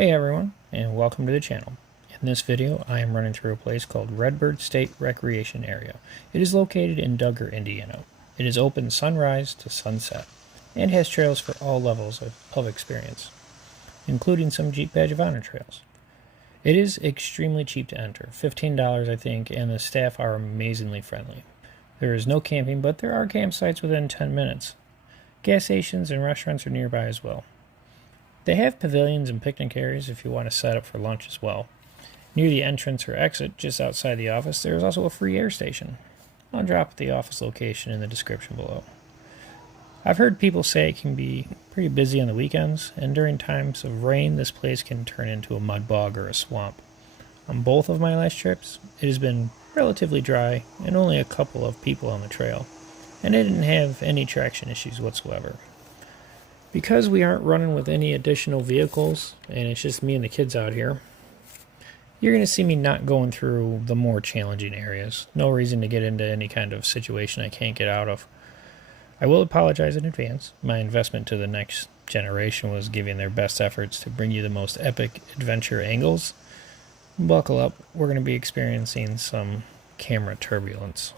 Hey everyone, and welcome to the channel. In this video, I am running through a place called Redbird State Recreation Area. It is located in Duggar, Indiana. It is open sunrise to sunset, and has trails for all levels of experience, including some Jeep Badge of Honor trails. It is extremely cheap to enter, $15 I think, and the staff are amazingly friendly. There is no camping, but there are campsites within 10 minutes. Gas stations and restaurants are nearby as well. They have pavilions and picnic areas if you want to set up for lunch as well. Near the entrance or exit, just outside the office, there is also a free air station. I'll drop the office location in the description below. I've heard people say it can be pretty busy on the weekends, and during times of rain, this place can turn into a mud bog or a swamp. On both of my last trips, it has been relatively dry and only a couple of people on the trail, and I didn't have any traction issues whatsoever. Because we aren't running with any additional vehicles, and it's just me and the kids out here, you're going to see me not going through the more challenging areas. No reason to get into any kind of situation I can't get out of. I will apologize in advance. My investment to the next generation was giving their best efforts to bring you the most epic adventure angles. Buckle up, we're going to be experiencing some camera turbulence.